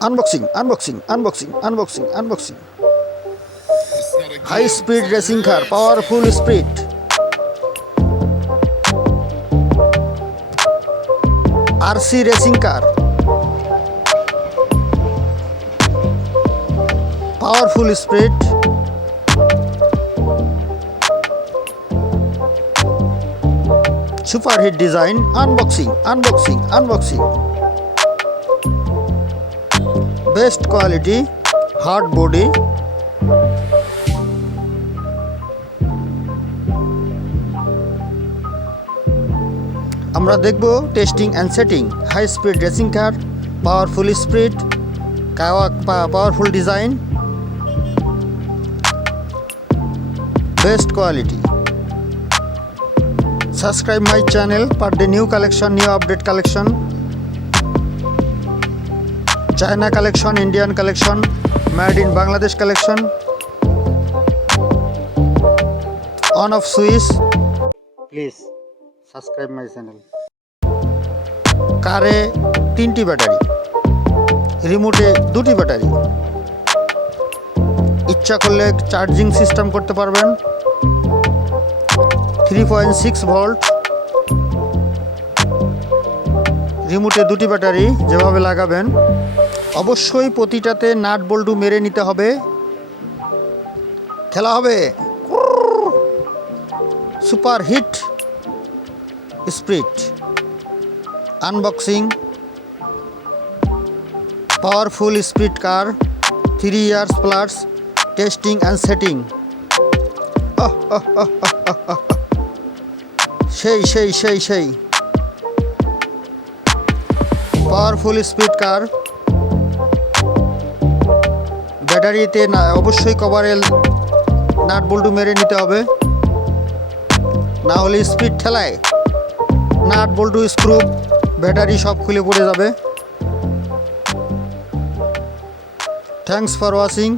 Unboxing. High speed racing car, powerful speed. RC racing car, powerful speed. Super hit design. Unboxing. Best quality, hard body. আমরা দেখব testing and setting. High speed racing car, powerful speed, powerful design, best quality. Subscribe my channel for the new collection, new update collection, China collection, Indian collection, made in Bangladesh collection, on of Swiss. Please subscribe my channel. কারে 3টি battery, রিমোটে 2টি battery, ইচ্ছা করলে charging system করতে পারবেন। 3.6 volt, রিমোটে 2টি battery. যেভাবে লাগাবেন অবশ্যই প্রতিটাতে নাট বল্টু মেরে নিতে হবে। খেলা হবে। Super hit speed. Unboxing. Powerful speed car, 3 years plus testing and setting. সেই পাওয়ারফুল স্পিড কার। ব্যাটারিতে অবশ্যই কভারের নাট বল্টু মেরে নিতে হবে, না হলে স্পিড ঠেলায় নাট বল্টু, স্ক্রু, ব্যাটারি সব খুলে পড়ে যাবে। Thanks for watching.